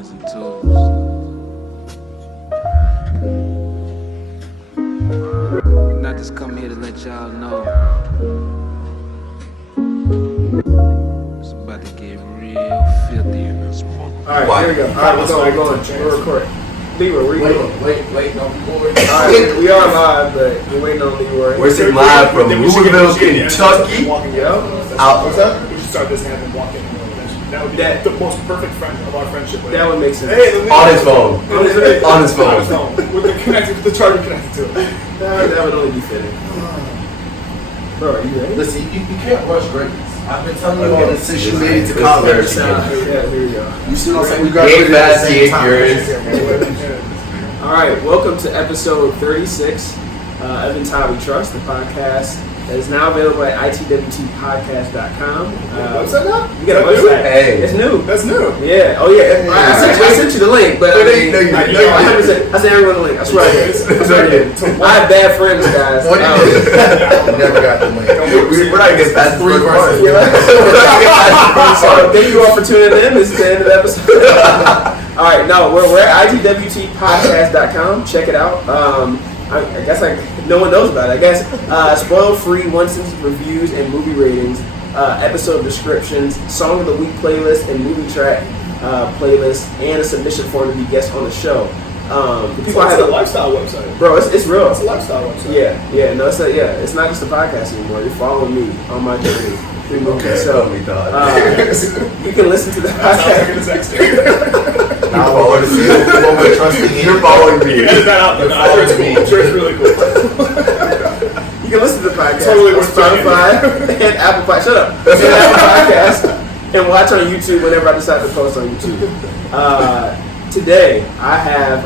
ones and twos. And I just come here to let y'all know it's about to get real filthy in this motherfucker. Alright, here we go. Alright, we're going. We're recording. Leroy, where you going? Wait, don't record. Alright, we are live, but we're waiting on Leroy. We're sitting live from Louisville, Kentucky. What's up? We should start this and have him walk in. That would be the most perfect friend of our friendship. That would make sense. Hey, On his phone. On his phone. With the charger connected to it. That would only be fitting. Bro, are you ready? Listen, you can't rush greatness. I've been telling you all since you made it to college. Yeah, here we go. You still don't say we graduated at the same time. Alright, welcome to episode 36 of In Todd We Trust, the podcast that is now available at itwtpodcast.com. Website now? You got a website? Hey. It's new. That's new. Yeah. Oh yeah. I sent you the link, but I mean, No, you didn't. I sent everyone the link. I swear I did. I have bad friends, guys. Never got the link. We're not getting past the first part. So thank you all for tuning in. This is the end of the episode. All right, no, we're at itwtpodcast.com. Check it out. I guess no one knows about it. I guess spoil-free one-sentence reviews and movie ratings, episode descriptions, song of the week playlist, and movie track playlist, and a submission form to be guests on the show. It's a lifestyle website. Bro, it's real. It's a lifestyle website. Yeah. No, it's not just a podcast anymore. You're following me on my journey through movies. Okay, so you can listen to the podcast. You're following me. You're following me. Edit that out. I'm sure it's really cool. You can listen to the podcast Totally on worth Spotify and Apple Podcast. Shut up. And Apple Podcast and watch on YouTube whenever I decide to post on YouTube. Today I have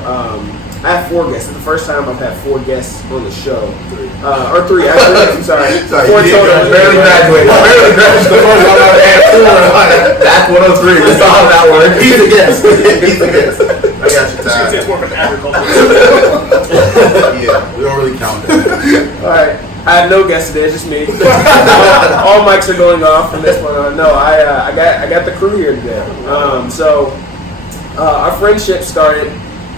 4 guests. It's the first time I've had 4 guests on the show. Or 3 actually. I'm sorry. 4 total. Barely graduated. The first time I've had 4. That's 103. Let's talk about that one. He's a guest. I got you, Todd. It's more of an agriculture. Yeah, we don't really count that. Alright. I have no guests today, it's just me. All mics are going off from this point on. No, I got the crew here today. Our friendship started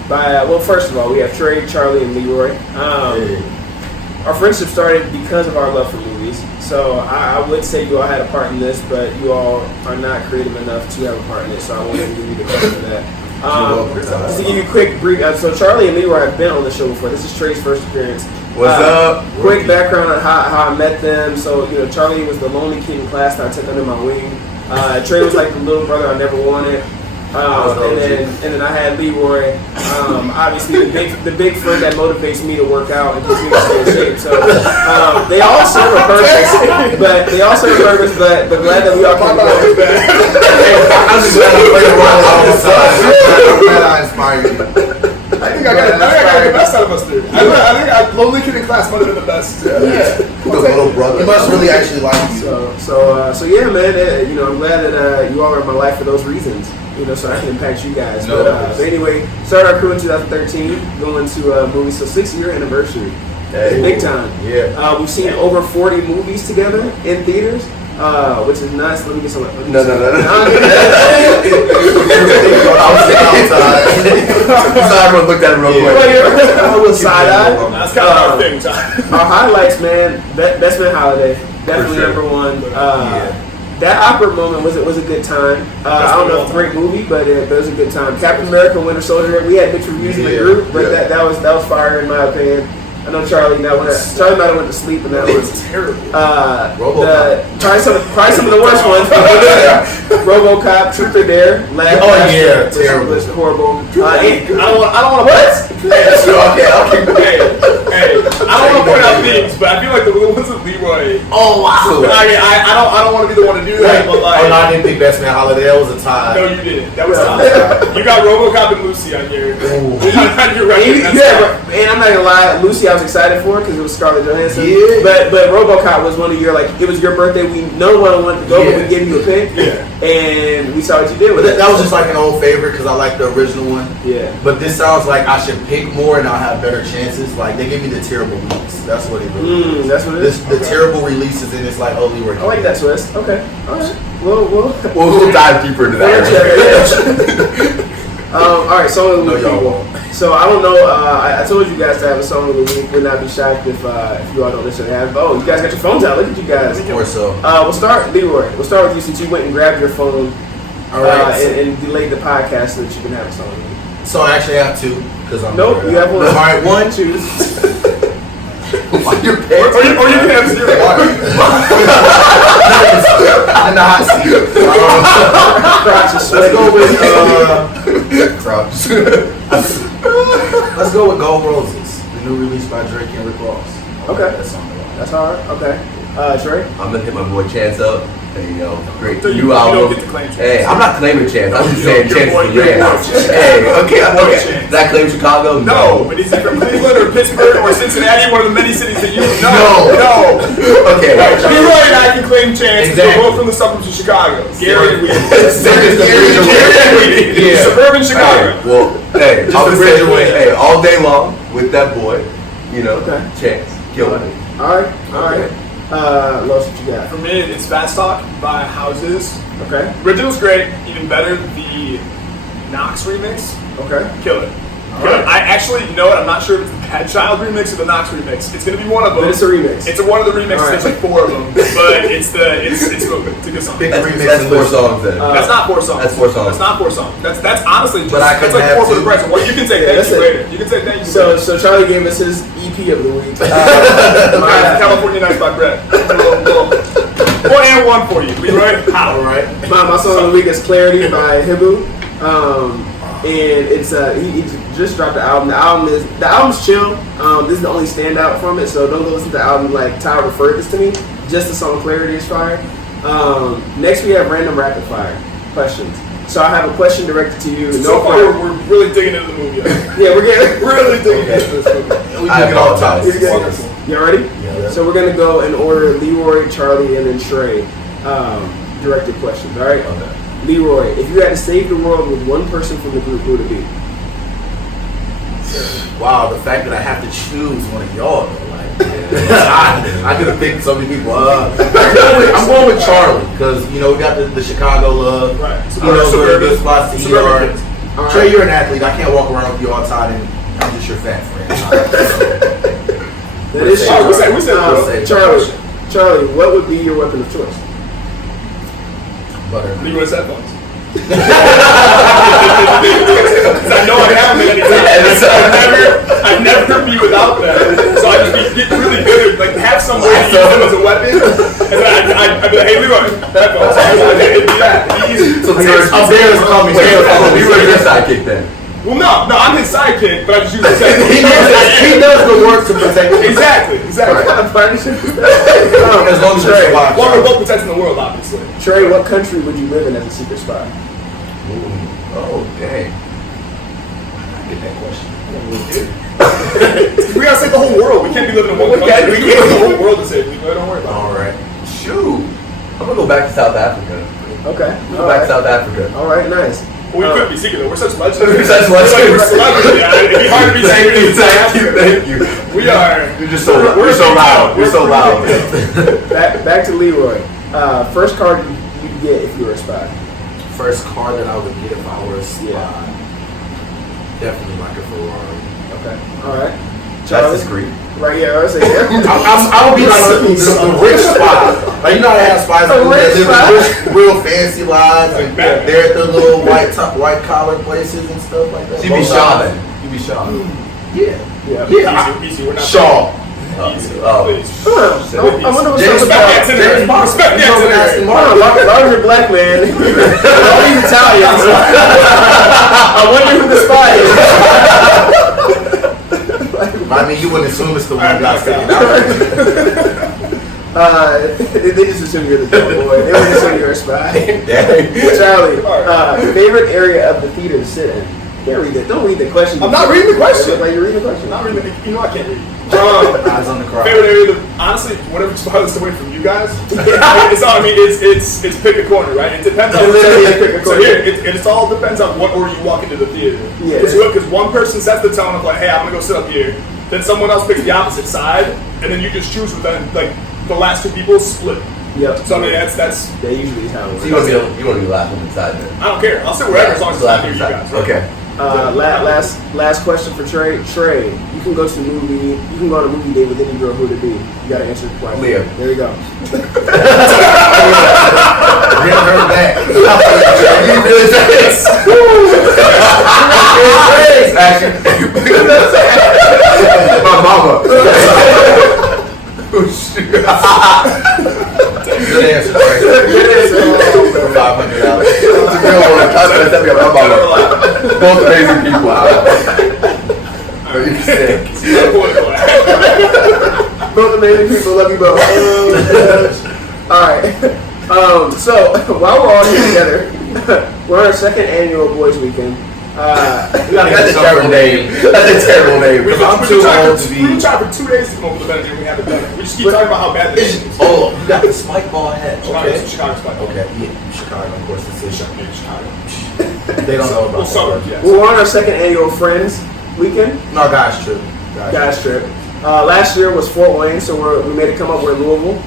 by, well, first of all, we have Trey, Charlie, and Leroy. Our friendship started because of our love for movies. So I would say you all had a part in this, but you all are not creative enough to have a part in it, so I won't even give you the credit for that. Just to give you a quick brief, so Charlie and Leroy have been on the show before. This is Trey's first appearance. What's up? Quick background on how I met them. So, Charlie was the lonely kid in class that I took under my wing. Trey was like the little brother I never wanted. And then I had Leroy, obviously the big friend that motivates me to work out and continue to stay in shape. So they all serve a purpose, but glad that we all came together. I'm just glad I inspired you. I think I got the best out of us, dude. I think lonely kid in class might have been the best. Yeah. The little brother. He must really actually like you. So yeah, man. I'm glad that you all are in my life for those reasons. So I can impact you guys. But anyway, started our crew in 2013, going to a movie, so 6-year anniversary. Hey. Big time. Yeah. We've seen over 40 movies together in theaters, which is nice. Let me get some. No. I was outside. Everyone looked at him real quick. A little side eye. That's kind of our thing, Todd. Our highlights, man. Best Man Holiday, definitely sure. number 1. That awkward moment was a good time. I don't know if it's a great movie, but it was a good time. Captain America, Winter Soldier. We had mixed reviews in the group, but that was fire in my opinion. I know Charlie might have went to sleep in that one. It's terrible. Probably some of the worst ones. RoboCop, Truth or Dare. Terrible. Was horrible. I don't want to. What? Okay. Hey, I don't want to point out things, but I feel like the ones with Leroy. Oh wow! I don't want to be the one to do that, but like. Oh no, I didn't think Best Man Holiday. That was a tie. No, you didn't. That was a tie. You got RoboCop and Lucy on your. You're right. And I'm not gonna lie, Lucy I was excited for because it was Scarlett Johansson. Yeah. But RoboCop was one of your it was your birthday. No one wanted to go, but we gave you a pick. Yeah. And we saw what you did with it. That was just like an old favorite because I like the original one. Yeah. But this sounds like I should pick more and I'll have better chances. Like they give me the terrible release. That's what it is. That's what it is. The terrible releases and it's like, oh, Leroy. I like that twist. Okay. All right. We'll dive deeper into that. All right, song of the No, week. y'all people. won't. So I don't know. I told you guys to have a song of the week. Would not be shocked if you all don't necessarily have. Oh, you guys got your phones out. Look at you guys. Or so. We'll start, Leroy. We'll start with you since you went and grabbed your phone. All right. And delayed the podcast so that you can have a song. So I actually have two because I'm. Nope, you have one. All right, one. Choose. Your Or you can have zero. I'm in the hot seat. Let's go with Crouch. Let's go with Gold Roses, the new release by Drake and Rick Ross. Okay. That song a lot. That's hard. Okay. Trey? I'm gonna hit my boy Chance up. Hey, yo, great So you new album. don't get to claim Chance. Hey, I'm not claiming Chance. I'm just saying Your Chance boy- is the your man. boy Chance. Hey, okay, Your boy okay. Chance. Did I claim Chicago? No, but is he from Cleveland or Pittsburgh or Cincinnati, one of the many cities that you know? No. Okay. Leroy and I can claim Chance. Exactly. We're both from the suburbs of Chicago. Gary and we. Yeah. Suburban Chicago. Well, hey, Just I'll the say bridge away. hey, all day long with that boy. You know, Okay. Chance, killing it. All right. Los, what you got? For me, it's Fast Talk by Houses. Okay. Original's great. Even better, the Knox remix. Okay. Kill it. Kill it. I actually, you know what? I'm not sure if it's the Bad Child remix or the Knox remix. It's gonna be one of them. But it's a remix. It's one of the remixes. All right. There's like 4 of them, but it's good. It's a good song. Pick a remix That's and 4 listen. songs then. That's not 4 songs. That's 4 songs. That's not 4 songs. That's honestly just. But I could that's like have 4 for the two. price of 1. You can say Yeah, thank that's you it. later. You can say thank you. So Charlie gave us his EP of the week. California Nights by Brett. One and one for you, Leroy. How? All right. My song of the week is Clarity by Hibu. And it's he just dropped the album. The album's chill. This is the only standout from it, so don't go listen to the album like Todd referred this to me. Just the song Clarity is fire. Next we have random rapid fire questions. So I have a question directed to you. So far, we're really digging into the movie. Yeah, we're getting Really digging into this movie. We I can get all apologize. topics. Wonderful. You ready? Yeah. So we're gonna go in order: Leroy, Charlie, and then Trey. Directed questions. All right. Okay. Leroy, if you had to save the world with one person from the group, who would it be? Wow, the fact that I have to choose one of y'all, though, like, I could have picked so many people. I'm going with Charlie because we got the Chicago love. Right. We're good spots to Suburban ER. kids. All Trey, right. you're an athlete. I can't walk around with you all the time, and I'm just your fat friend. That is Oh, true. we said Charlie, what would be your weapon of choice? Butter. Leroy's headphones. Because I know I have many. I'd never be without them. So I just get really good. Like have somebody use them as a weapon. And then I'd be like, hey Leroy, headphones. It'd be that easy. So I'm there to call me. You were your sidekick then. Well, no, I'm his sidekick, but I just use his He headphones. does the work to protect me. Exactly. Partnership. As long as Trey, you're alive. Well, we're both protecting the world, obviously. Trey, what country would you live in as a secret spy? Oh, dang. Get that question. We gotta save the whole world. We can't be living in one country. We can't the whole world to save. Don't worry about All right. Shoot. I'm gonna go back to South Africa. Okay. Go back to South Africa. All right, nice. it. We couldn't be secret though. We're such legends. We're such legends. We're celebrities. Yeah, it'd be hard to be secret. Thank you. We are. You're just so loud. You're so loud. Back to Leroy. First card you'd get if you were a spy. First car that I would get if I were a spy. Yeah. Definitely like a Ferrari. Okay. All right. That's discreet. Right, yeah, I was saying, yeah. I would be like the rich spy. Like, you know how they have spies that live in real fancy lives and they're at the little white collar places and stuff like that. So you'd be Shaw then. You'd be Shaw. Yeah. Yeah. Easy. We're not. Shaw. Easy. Oh. Please. I wonder what's James up about Bond. James Bond. Respect the itinerary. Large and black man. All these Italians. I wonder who the spy is. I mean, you wouldn't assume it's the one Alright, guy sticking out. They just assume you're the dope boy. They wouldn't assume you're a spy. Dang. Charlie, favorite area of the theater to sit in? Can't read that. Don't read the question. I'm not reading the question. Like you're reading the question. Not really. You know I can't read. Eyes on the crowd. Favorite area, honestly, whatever's farthest away from you guys. It's all. I mean, it's pick a corner, right? It depends on. Literally pick a So corner. here, it all depends on what order you walk into the theater. Yeah. Because one person sets the tone of like, hey, I'm gonna go sit up here. Then someone else picks the opposite side, and then you just choose with them. Like the last two people split. Yep. So I mean, that's. They usually is how it So works. you want to be laughing inside then? I don't care. I'll sit wherever as long as it's not near you guys. Okay. Last question for Trey. Trey, you can go to the movie. You can go on a movie date with any girl. Who would it be? You gotta answer the question. Leah. There you go. Bring her back. My mama. Good answer, Trey. For $500. That's my mama. Both amazing people. Both amazing people. Love you both. All right. So while we're all here together, we're on our second annual Boys Weekend. That's a terrible name. That's a terrible name. I'm too old to We be. tried for 2 days to come up with a better name. We haven't done it. We just keep talking about how bad the name is. Oh, you got the spike ball head. Okay. Chicago Spike. Okay. Yeah, Chicago, of course, it's Chicago. Chicago. They don't know about Well, suburbs, that. yes. We're on our second annual Friends Weekend. No, guys, true. Guys trip. Last year was Fort Wayne, so we made it come up. We're in Louisville.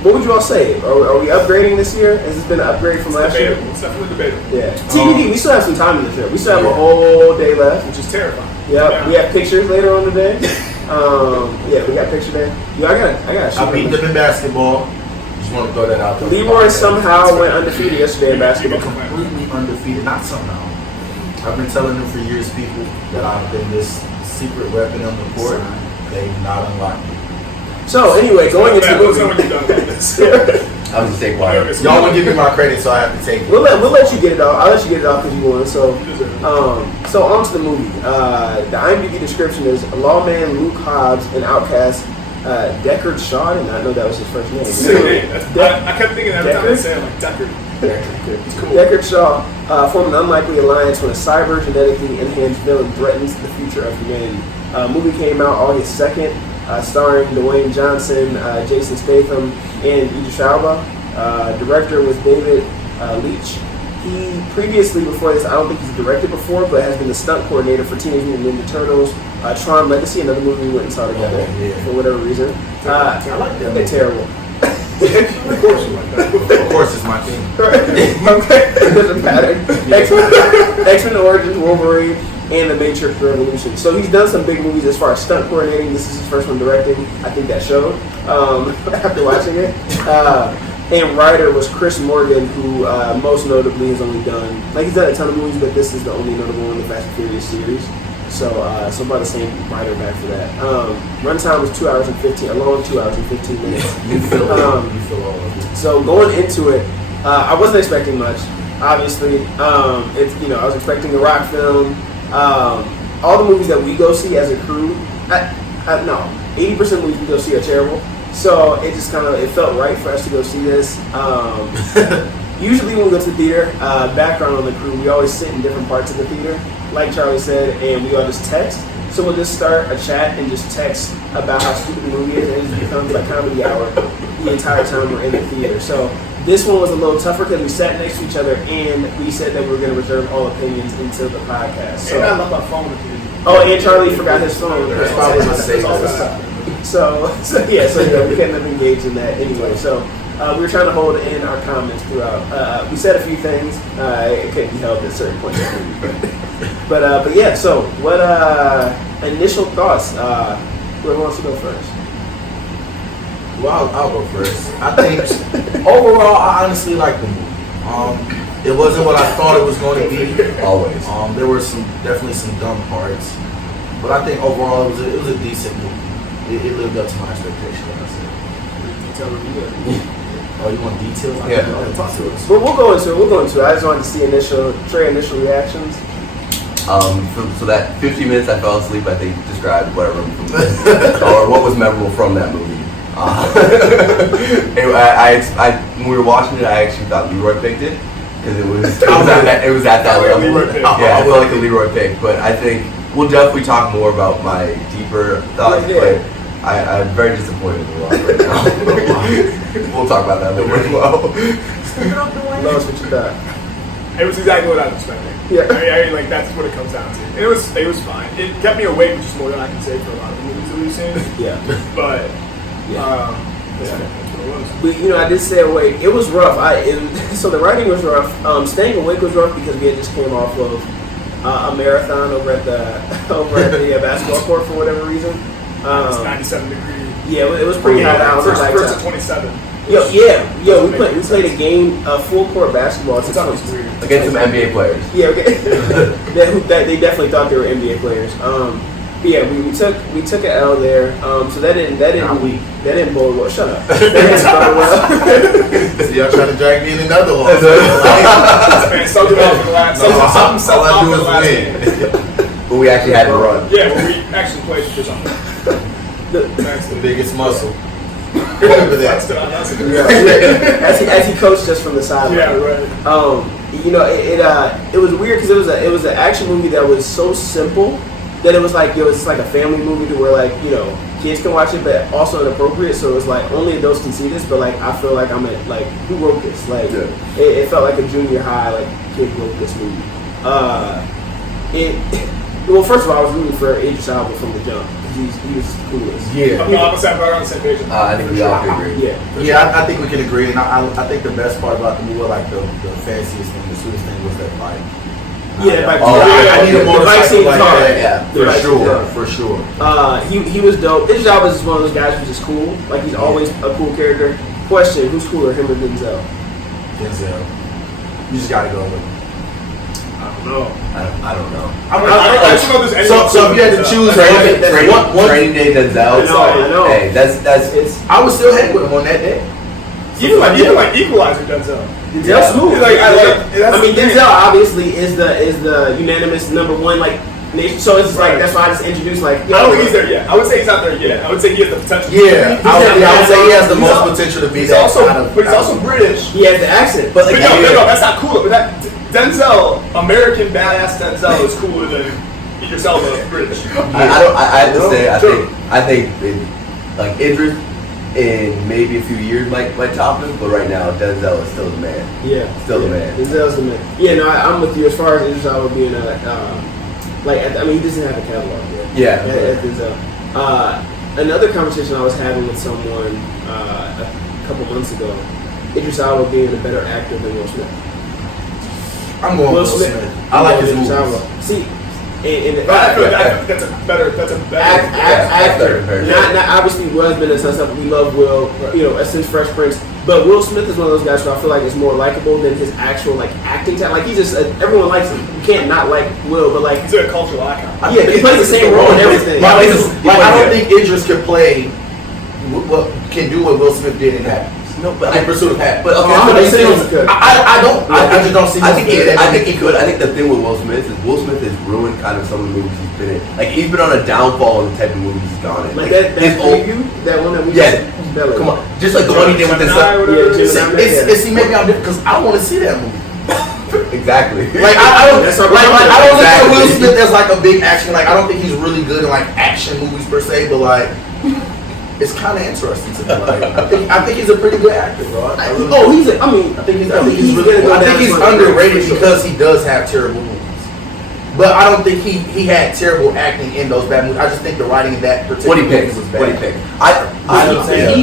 What would you all say? Are we upgrading this year? Has this been an upgrade from last year? Debatable. It's definitely debatable. Yeah. TBD, we still have some time in the trip. We still have a whole day left. Which is terrifying. Yeah, we have pictures later on today. Yeah, we got picture day. Yo, I got I beat them in basketball. Just want to throw that out there. Leroy somehow went undefeated yesterday in basketball. Completely undefeated. Not somehow. I've been telling them for years, people, that I've been this secret weapon on the court. They've not unlocked me. So anyway, going into the Let's know what movie, you've done about this. I'll just stay quiet. Y'all won't give me my credit, so I have to take it. we'll let you get it off. I'll let you get it off because you won. So on to the movie. The IMDb description is lawman Luke Hobbs and outcast Deckard Shaw. I did not know that was his first name. Sick name. I kept thinking every time I said it, like Deckard. It's cool. Deckard Shaw formed an unlikely alliance when a cyber genetically enhanced villain threatens the future of humanity. Movie came out August 2nd, starring Dwayne Johnson, Jason Statham, and Idris Elba. Director was David Leitch. He previously, before this, I don't think he's directed before, but has been the stunt coordinator for Teenage Mutant Ninja Turtles, Tron Legacy, another movie we went and saw together for whatever reason. I like that They're movie. terrible. Of course you like that. Of course, it's my team. Okay, there's a pattern. X-Men Origins, Wolverine, and The Matrix Revolution. So he's done some big movies as far as stunt coordinating. This is his first one directing. I think that showed after watching it. And writer was Chris Morgan, who most notably has only done, he's done a ton of movies, but this is the only notable one in the Fast and Furious series. So about the same writer back for that. Runtime was 2 hours and 15, a long 2 hours and 15 minutes. You feel all of it. So going into it, I wasn't expecting much. Obviously, it's I was expecting a rock film. All the movies that we go see as a crew, no, 80% of movies we go see are terrible. So it just it felt right for us to go see this. Usually when we go to the theater, background on the crew, we always sit in different parts of the theater, like Charlie said, and we all just text. So we'll just start a chat and just text about how stupid the movie is, and it just becomes like comedy hour the entire time we're in the theater. So this one was a little tougher because we sat next to each other and we said that we were going to reserve all opinions until the podcast. So, And I left my phone with you. and Charlie forgot his phone. That's probably my safe So we couldn't have engaged in that anyway. So we were trying to hold in our comments throughout. We said a few things. It couldn't be helped at certain points. But yeah. So what initial thoughts? Whoever wants to go first? Well, I'll go first. I think overall, I honestly like the movie. It wasn't what I thought it was going to be. Always. There were definitely some dumb parts, but I think overall it was a decent movie. It lived up to my expectations. Like I said. Oh, you want details? Yeah. Talk to us. But we'll go into it. I just wanted to see initial reactions. So that 50 minutes I fell asleep, I think described whatever or what was memorable from that movie. When we were watching it, I actually thought Leroy picked it because it was at that level. Leroy pick. Yeah, I feel like a Leroy pick, but I think we'll definitely talk more about my deeper thoughts. Yeah. But I'm very disappointed in the right now. We'll talk about that later as well. Lois, what you thought? It was exactly what I was expecting. Yeah. I mean, that's what it comes down to. And it was fine. It kept me awake, which is more than I can say for a lot of the movies that we've seen. Yeah. But Yeah. yeah. But I did stay awake. It was rough. So the writing was rough. Staying awake was rough because we had just came off of a marathon over at the basketball court for whatever reason. It's 97 degrees. Yeah, it was pretty hot out. First at 27. We played a game of full court basketball. It's always weird. Against some NBA players. Yeah, okay. They definitely thought they were NBA players. But yeah, we took an L there. So that didn't bode well. Shut up. That didn't bode well. So y'all trying to drag me in another one. Man, something else for the last. Something All I else do for the is last win. game. But we actually had to run. Yeah, well, we actually played for something. The biggest muscle. Remember that. As he coached us from the sideline. Yeah, right. It was weird because it was an action movie that was so simple that it was like it's like a family movie to where kids can watch it, but also inappropriate. So it was like only adults can see this. But I feel like I'm at who wrote this? It felt like a junior high kid wrote this movie. Well, first of all, I was rooting for Idris Elba from the jump. He was the coolest. Yeah. I'm on the same page. I think we all can agree. Yeah, I think we can agree. And I think the best part about the movie, the fanciest thing, the sweetest thing was that fight. Yeah, I need a the motorcycle bike scene like was hard. that. Yeah, For sure. He was dope. Idris Elba is one of those guys who's just cool. He's always a cool character. Question: who's cooler, him or Denzel? Denzel. You just gotta go with him. I don't know. I don't know if there's So if you had to choose Training day Denzel. I know. Hey, that's I would still hang with him on that day. Even like Equalizer Denzel. Denzel's smooth. Denzel Denzel obviously is the unanimous number one nation. So it's that's why I just introduced I don't think he's there yet. I would say he's not there yet. I would say he has the potential. Yeah, I would say he has the most potential to be He's also British. He has the accent, But no, that's not cool. But that Denzel, American badass Denzel, is cooler than yourself, British. I have to say, I think Idris in maybe a few years might top him, but right now Denzel is still the man. Yeah, still the man. Denzel's the man. Yeah, no, I'm with you as far as Idris Elba being he doesn't have a catalog yet. Yeah. Denzel. Another conversation I was having with someone a couple months ago, Idris Elba being a better actor than Will Smith. I'm going Will Smith. I like his movies. See, I feel like that's a better actor. Not obviously Will's been in some stuff. We love Will, since Fresh Prince. But Will Smith is one of those guys who I feel like is more likable than his actual acting talent. He's just everyone likes him. You can't not like Will, but he's a cultural icon. Yeah, he plays the same role and everything. I don't think Idris can play can do what Will Smith did in that. No, but In Pursuit of Happiness. But okay, I just don't see. I think he could. I think the thing with Will Smith has ruined kind of some of the movies he's been in. He's been on a downfall in the type of movies he's gone in. That one that we come on, just like the one he did with this. See, maybe I'm different because I want to see that movie. Exactly. I don't look at Will Smith as a big action. I don't think he's really good in action movies per se, but it's kind of interesting to me. I think he's a pretty good actor, bro. I think he's underrated because he does have terrible movies. But I don't think he had terrible acting in those bad movies. I just think the writing in that particular movie was bad. What he picked.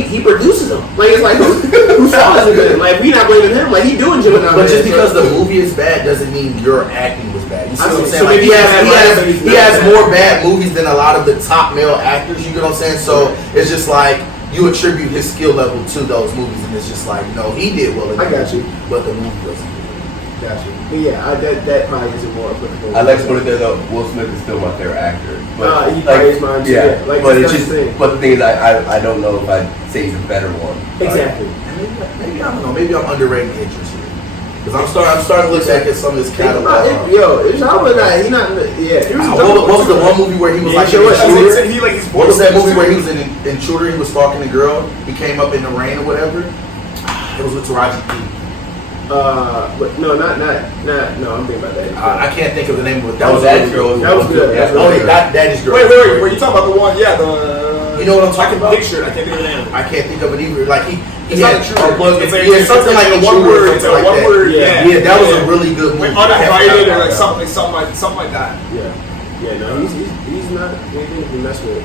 He produces them. Whose fault is it? We not blaming him. He doing Gemini. But just because the movie is bad doesn't mean your acting was bad. You see what I'm saying? So maybe he has more bad movies than a lot of the top male actors. You get what I'm saying? So it's just you attribute his skill level to those movies, and it's just no, he did well. I got you, but the movie wasn't. Got you. But yeah, that probably isn't more applicable. I like to put it there though. Will Smith is still my favorite actor. But he probably is mine too. Yeah. But it's just. Thing. But the thing is, I don't know if I'd say he's a better one. Exactly. Maybe I don't know. Maybe I'm underrating Idris here. Because I'm starting to look back at some of his catalog. It's always not. He not. Yeah. What was the one movie where he was Intruder? What was that movie where he was in Intruder? He was stalking a girl. He came up in the rain or whatever. It was with Taraji P. But no, not. No, I'm thinking about that. I can't think of the name of it. That was good. Daddy's Girl. Wait. Were you talking about the one? Yeah, you know what I'm talking about? Picture. I can't think of the name. I can't think of it either. It's not Intruder. It's something like a one word. It's a one word. Yeah, that was a really good movie. Uninvited or something like that. Yeah. No, he's not anything to mess with.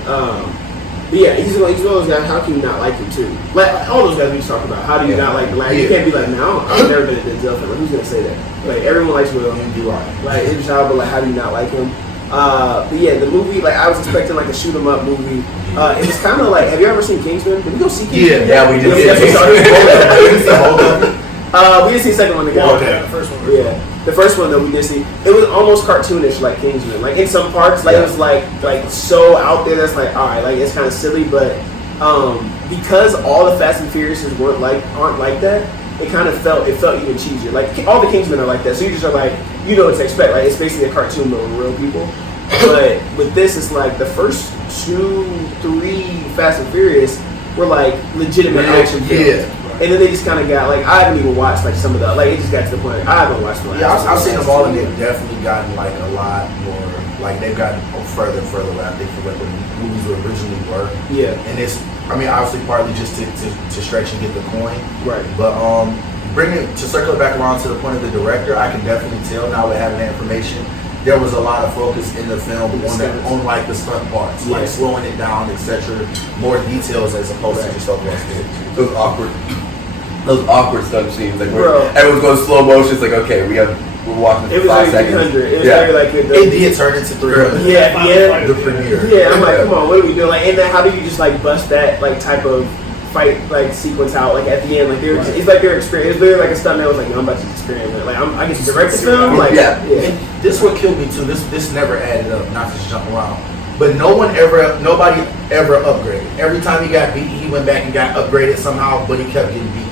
But yeah, he's one of those guys. How can you not like him too? Like all those guys we just talked about. How do you not like? You can't be like, no, I've never been a Denzel fan. Like, who's gonna say that? Like everyone likes Will. You're right. Like Idris Elba. Like how do you not like him? But yeah, the movie. Like I was expecting like a shoot 'em up movie. It was kind of like. Have you ever seen Kingsman? Did we go see Kingsman? Yeah, we did. Yeah, Yeah. we didn't see the second one together. Okay. The first one. Yeah, the first one though we did see. It was almost cartoonish like Kingsman. Like in some parts, like it was like so out there. That's like all right, like it's kind of silly, but because all the Fast and Furiouses aren't like that. It kind of felt even cheesier. Like all the Kingsmen are like that, so you just are like you know what to expect. Like it's basically a cartoon but with real people. But with this, it's like the first 2-3 Fast and Furious were like legitimate action films. Yeah. And then they just kind of got like I haven't even watched like some of the like it just got to the point I haven't watched the last. Yeah, I've seen them all, and they've definitely gotten like a lot more. Like they've gotten further and further. I think from what the movies originally were. Yeah. And it's, I mean, obviously partly just to stretch and get the coin. Right. But to circle it back around to the point of the director, I can definitely tell now with having that information. There was a lot of focus in the film on like the stunt parts, like slowing it down, etc. More details as opposed to just stuff like that. Those awkward stunt scenes, like where Bro. everyone's going slow motion. It's like, okay, we're walking for It was 5 like seconds. 300. It was Yeah. very like It did turn into 300. Yeah. The premiere. Yeah, I'm like, come on, what are we doing? Like, and then how do you just like bust that like type of fight like sequence out like at the end? Like they were, it's like their experience. It's literally like a stuntman was like, no, I'm about to experiment. Like I get to direct the film. Like Yeah. And this what killed me too. This never added up. Not to just jump around, but nobody ever upgraded. Every time he got beat, he went back and got upgraded somehow, but he kept getting beat.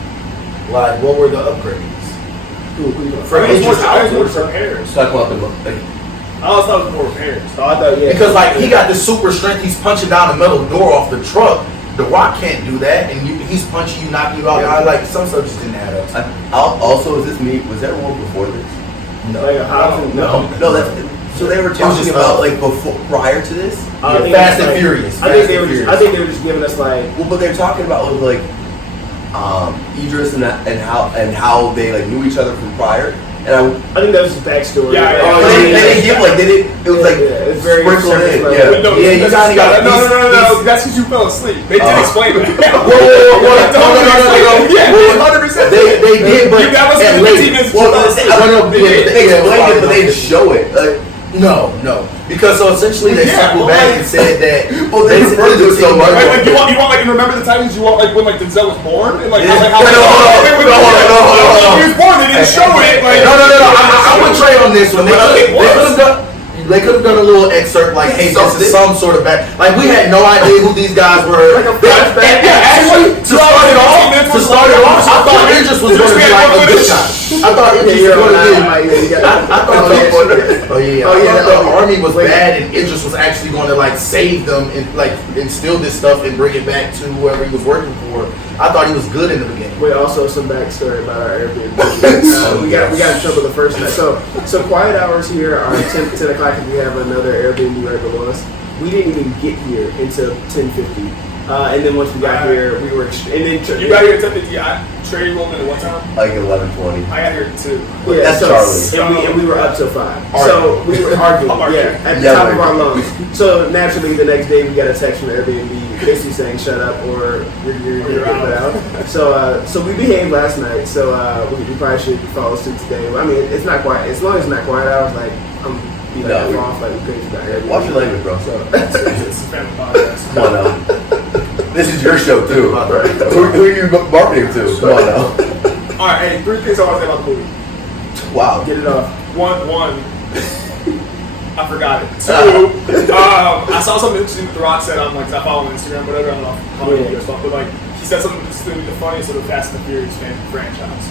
Like, what were the upgrades? For I was Idris more Elba. for repairs. Talk about them. Like, I always thought it was more repairs. Oh, I thought Because like he got this super strength, he's punching down the metal door off the truck. The Rock can't do that, and he's punching you, knocking you out. Yeah. Like some stuff just didn't add up. also, is this me? Was there one before this? like a Hobbs. No. No, that's. So they were talking just about us. like before, prior to this. I think Fast it was, and Furious. I think Fast and they were just giving us like Well, but they're talking about like Idris and how they like knew each other from prior. And I think that was his backstory. Yeah, Like, yeah. they didn't give like they didn't. It was like it's very sprinkled in. surface Yeah. level. No, Yeah, you kinda got no. these- That's because you fell asleep. They did explain that. Whoa, no. Yeah, Whoa. 100%. They did, but You got us at in 15 late. minutes. Well, They They explained it, but they didn't show it. Like, No. Because so essentially they Yeah, circled well, back like- and said that. Well, they referred to it so much. Like you want like remember the times you want like when like Denzel was born and like Yeah. how Wait, no, hold on. when No, hold on. he was born they didn't show it like No. I'm with Trey on this one. They could have done a little excerpt like, hey, this is some sort of back. Like we had no idea who these guys were. Like a flashback. Yeah, actually, to start it off, I thought Idris was going to be like a good guy. I thought Idris was going to be. I thought the army was bad and Idris was actually going to like save them and like instill this stuff and bring it back to whoever he was working for. I thought he was good in the beginning. Wait, also some backstory about our Airbnb. We got in trouble the first night. So quiet hours here are 10 o'clock if we have another Airbnb right below us. We didn't even get here until 10:50. And then once we got here, we were. And then you got here at 10:50. I traded rolled in at what time? like 11:20. I got here at 2. Yeah, That's Charlie. And we were up till 5. So we were arguing, at the Yeah, top of right. our lungs. So naturally, the next day we got a text from Airbnb basically saying, "Shut up," or "You're put out." So we behaved last night. So we probably should follow suit today. I mean, it's not quiet. As long as it's not quiet hours, like I'm be like No, off like we couldn't about Airbnb. Watch your language, bro. So It's a family podcast. Come on now. This is your show too. Who are you marketing to? Come on now. All right, hey, 3 things I want to say about the movie. Wow. get it off. One, I forgot it. 2, I saw something interesting that The Rock said on, like, 'cause I follow him on Instagram, whatever, I don't know how many videos, but like, he said something that's going to be the funniest of the Fast and the Furious franchise.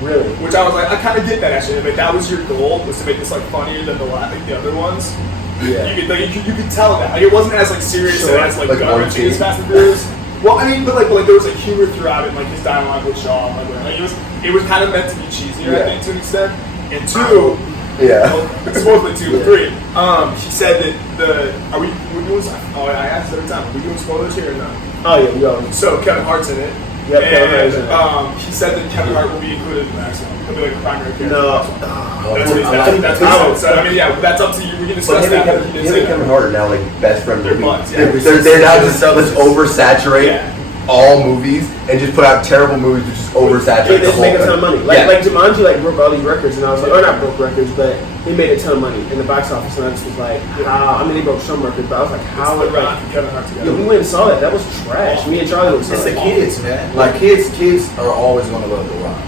Really? Which I was like, I kind of get that actually. Like, that was your goal, was to make this like funnier than the other ones. Yeah. You could tell that. Like, it wasn't as like serious Sure. and as like Like gut-wrenching as Fast and Furious. Well, I mean, but there was like humor throughout it, like his dialogue with Shaw, and like it was kind of meant to be cheesier, I think, to an extent. And 2, Yeah. well, supposedly 2 or 3. She said that are we doing? Oh, I asked every time. Are we doing spoilers here or no? Oh yeah, we always. So Kevin Hart's in it. Yep, Kevin Hart is in it. He said that Kevin Hart will be included in the next one. He'll be like a primary character. No. That's what he said. That's what he said. I mean, yeah, that's up to you. We can discuss But him that. and Kevin Hart are now like best friends. They're buds, yeah. They're now just let's oversaturate Yeah. all movies and just put out terrible movies which just oversaturate They the just whole make a ton of money. Like Yeah. Jumanji broke all these records, and I was like, or not broke records, but they made a ton of money in the box office, and I just was like, how? I mean, they broke some records, but I was like, how? It's the Like, Rock and Kevin Hart together. yeah, we went and saw that. That was trash. Me and Charlie went and saw It's the it. kids, man. Like kids are always gonna love The Rock.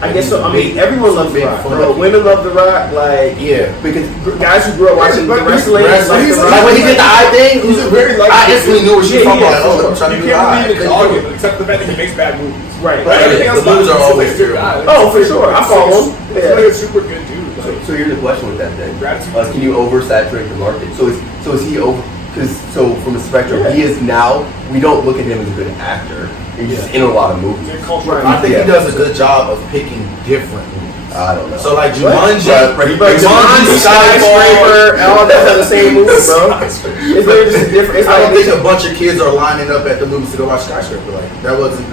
I guess so. I mean, everyone loves The Big Rock, fun. bro. Women love The Rock. Like, Yeah. because guys who grew up watching the wrestling, Wrestling. like The Like Rock. when he did the eye thing, He's a very like. I instantly knew what she was Yeah, talking yeah, about. Like, sure. I'm trying to You do the can't eye. really dog him, except the fact that he makes bad movies. Right. But everything Yeah, else the movies about are him, always he's a good good. guy. Oh, for sure. I follow him. He's Yeah. like a super good dude. Like, So here's the question with that then. Gratitude. Can you oversaturate the market? So is he over? Because from a spectrum, Yeah. he is now. We don't look at him as a good actor. He's just in a lot of movies. he's a cultural. Right. I think he does a good job of picking different movies. I don't know. So like What? Jumanji, Jumanji, Skyscraper, and all that's the same movie, bro. It's literally just a different. It's I don't like think a bunch of kids are lining up at the movies to go watch Skyscraper. Like that wasn't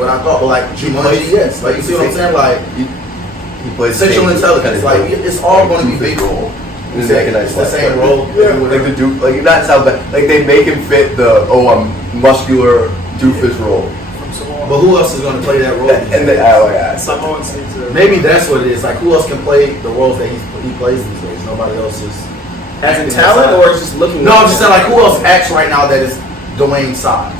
what I thought. But like Jumanji, yes. Like you see what I'm saying? Like he plays sexual the same intelligence. kind Like of it's all going to be goofy big. role. And It's then make a nice the life. same role. Like the Duke, like not sound bad. Like they make him fit the I'm muscular doofus role. From Samoa. But who else is going to play that role? And the Samoans need to. Maybe that's what it is. Like who else can play the roles that he plays these days? Nobody else is. as in acting talent, that or side. it's just looking. No, I'm just saying like who else acts right now that is Dwayne's size?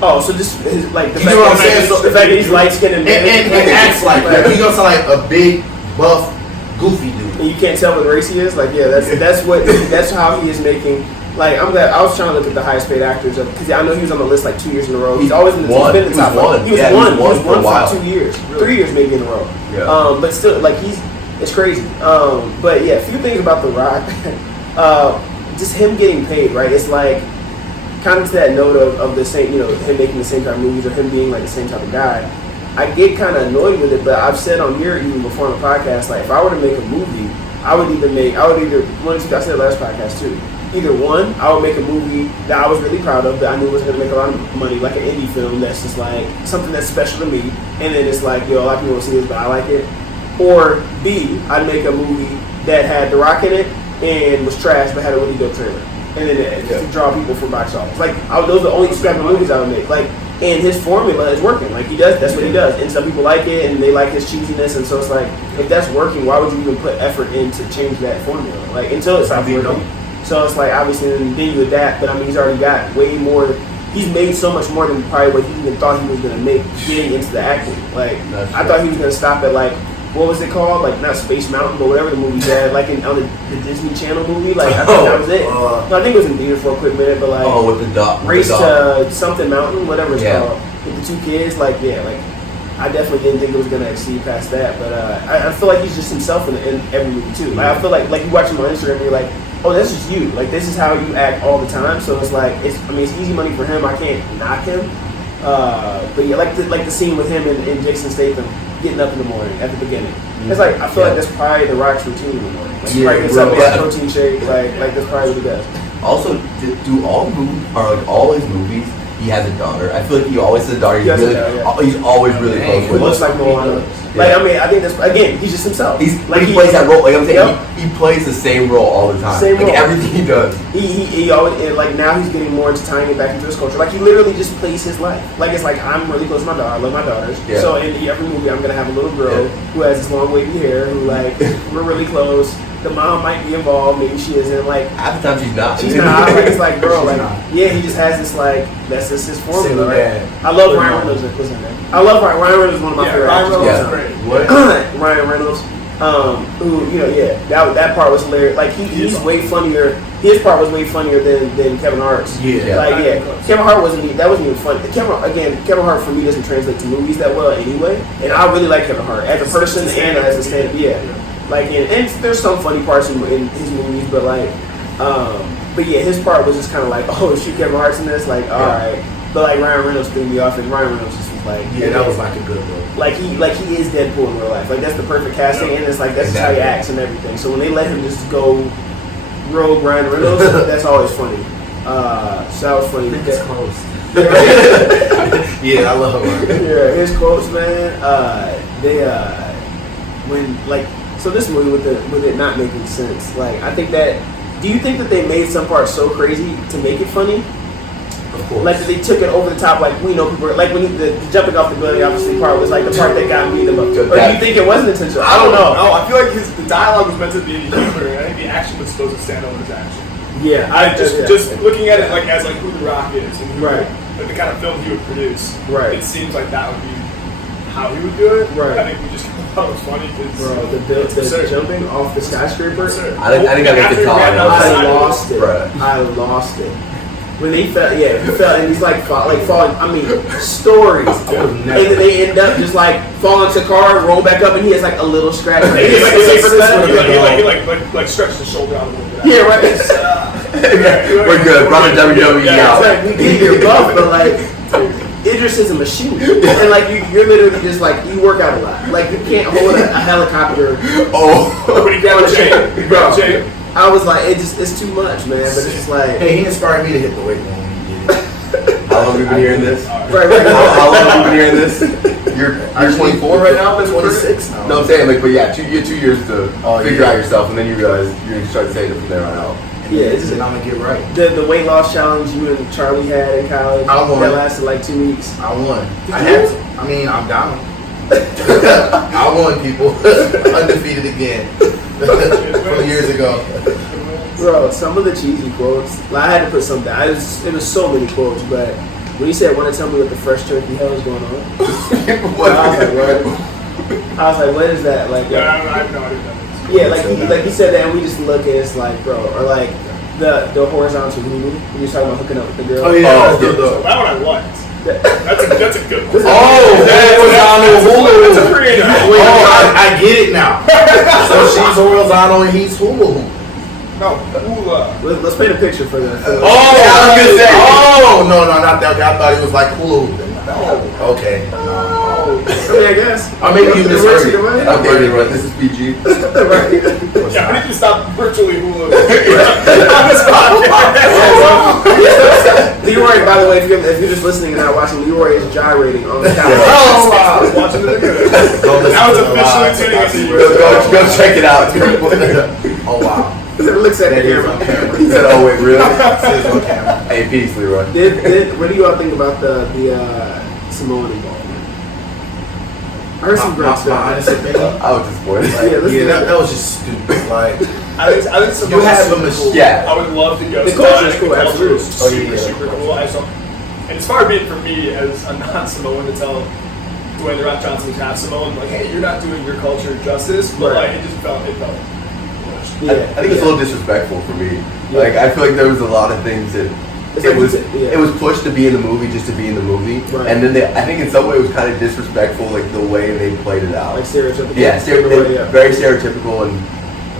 Oh, so just his, like the You fact know what I'm that saying? So- the fact that he's light skinned and And acts like that. He's gonna sound like a big, buff, goofy dude. and you can't tell what race he is. Like, yeah, that's how he is making. Like, I'm glad. I was trying to look at the highest paid actors of because I know he was on the list like 2 years in a row. He's always in the Won. he's been in the He was top. one. He was Yeah, he one. was one for a while. 2 years, 3 years maybe in a row. Yeah. But still, like it's crazy. But yeah, a few things about The Rock. Just him getting paid, right? It's like kind of to that note of the same, him making the same kind of movies or him being like the same type of guy. I get kind of annoyed with it, but I've said on here even before on the podcast, like if I were to make a movie, I would either I said last podcast too. Either one, I would make a movie that I was really proud of, that I knew was going to make a lot of money, like an indie film that's just like something that's special to me, and then it's like, a lot of people don't see this, but I like it. Or B, I'd make a movie that had The Rock in it and was trash, but had a really dope trailer, and then to draw people from box office. Like those are the only type of movies I would make. Like, and his formula is working. Like that's what he does, and some people like it, and they like his cheesiness, and so it's like, if that's working, why would you even put effort in to change that formula? Like until it stops working. So it's like obviously then you adapt, but I mean he's already got way more. He's made so much more than probably what he even thought he was gonna make getting into the acting. Like I thought he was gonna stop at like, what was it called? Like not Space Mountain, but whatever the movie had, like on the Disney Channel movie. Like I thought that was it. No, I think it was in theater for a quick minute, but like with the dog. Race to something mountain, whatever it's Yeah. called, with the 2 kids. Like I definitely didn't think it was gonna exceed past that, but I feel like he's just himself in every movie too. Like I feel like you watch him on Instagram, and you're like, oh, that's just you. Like this is how you act all the time. So it's like it's easy money for him. I can't knock him. But yeah, like the scene with him and Jason Statham getting up in the morning at the beginning. It's like I feel like that's probably The Rock's routine in the morning. Like he probably gets up, gets a protein shake. Like that's probably what he does. Also, do all movies or like all his movies? He has a daughter. I feel like he always has a daughter. He has a daughter, He's always really close He with. looks like Moana. Like I think that's again, he's just himself. He like plays that role. Like I'm saying, Yep. he plays the same role all the time. Same like role. everything he does. He always, and like now he's getting more into tying it back into his culture. Like he literally just plays his life. Like it's like I'm really close to my daughter. I love my daughters. Yeah. So in every movie I'm gonna have a little girl who has this long wavy hair who like we're really close. The mom might be involved, maybe she isn't. Like Half the time she's not. she's not. Like it's like bro, like he just has this like that's just his formula. Single Right? dad. I love Ryan Reynolds. Was in there. I love Ryan Reynolds. Is one of my favorite Ryan actors. Reynolds of all is time. great. What? Ryan Reynolds, who that part was hilarious. Like he's way funnier. His part was way funnier than Kevin Hart's. Yeah. Kevin Hart wasn't even funny. Kevin Hart for me doesn't translate to movies that well anyway. And I really like Kevin Hart as a person and as a stand-up. Yeah. Like and there's some funny parts in his movies, but his part was just kind of like, oh shoot, Kevin Hart's in this. Like all right. But like Ryan Reynolds threw me off, and Ryan Reynolds just was like, Yeah, that was like a good one. like he is Deadpool in real life. Like that's the perfect casting, and it's like that's just how he acts and everything. So when they let him just go rogue Ryan Reynolds, that's always funny. So that was funny. It's close. Yeah, I love her. Yeah, his quotes, man. So this movie with it not making sense. Like, I think that. Do you think that they made some parts so crazy to make it funny? Of course. Like, that they took it over the top. Like, we know people were, like, when the jumping off the building, obviously, part was like the part that got me the most. Or do you think it wasn't intentional? I don't know. No, I feel like the dialogue was meant to be humor, and I think the action was supposed to stand on his action. Yeah, Just looking at it like as like who The Rock is and who, Right. like the kind of film he would produce. Right. It seems like that would be how he would do it. Right. I think we just thought it was funny because Bro, the jumping off the skyscraper. I think I make the Todd. I lost it. Bruh. I lost it. When he fell, and he's like falling. I mean, stories. And then they end up just like falling to the car, roll back up, and he has like a little scratch. He stretched his shoulder out a little bit. Yeah, right. We're good. Run the WWE It's out. like we get your buff, but like Idris is a machine, and like you're literally just like you work out a lot. Like you can't hold a helicopter. When he grabbed the chain, Bro, I was like, it's too much, man. But it's just like, Hey, he inspired me to hit the weight room when he did it. How long have you been hearing this? right. How long have you been hearing this? You're 24 right now? I'm 26 now. No, I'm saying, like, but yeah, you had 2 years to figure yeah. out yourself, and then you realize you're going to start saying it from there on out. Yeah, it's just And I'm gonna get right. the weight loss challenge you and Charlie had in college. I won. That lasted like 2 weeks. I won. I had to. I mean, I'm down. I won, people. Undefeated again. From years ago. Bro, some of the cheesy quotes. Like, I had to put some down. It was so many quotes, but when he said, "Want to tell me what the fresh turkey hell is going on?" I was like, what is that? Like, Yeah, I have no idea what that is. yeah, like he said that, and we just look and it's like, bro, or like the horizontal movie when you're talking about hooking up with the girl. Oh yeah. That one I liked. That's a good one. That's a creative. Wait, I get it now. So she's horizontal and he's hula. No, hula. Let's paint a picture for that. I was gonna say. Oh no, not that. I thought he was like hula hooping. No. Okay. I mean, I guess. Or maybe you misheard it. Okay, right, this is PG. Right. Yeah, we need to stop virtually hula. Leroy, by the way, if you're just listening and not watching, Leroy is gyrating on the couch. Oh I was wow. watching the video. Now it's officially tuning into you. Go check it out. Oh wow. It looks at the That is on camera. camera. He said, oh, wait, really? It is on camera. Hey, peace, Leroy. What do you all think about the Samoan involvement? I heard some great My stuff. honest opinion. I was disappointed. That was just stupid. Like I think some You have super a cool. yeah. I would love to go. The to culture that. is cool, The culture is absolutely. super cool. And as far as being for me as a non-Samoan to tell Dwayne The Rock Johnson was half Samoan, like, hey, you're not doing your culture justice, but Right. like it felt. Yeah, I think it's a little disrespectful for me. Yeah. Like, I feel like there was a lot of things that It's it like was yeah. it was pushed to be in the movie just to be in the movie, Right. and then I think in some way it was kind of disrespectful, like the way they played it out. like stereotypical. Yeah, Yeah. very stereotypical, and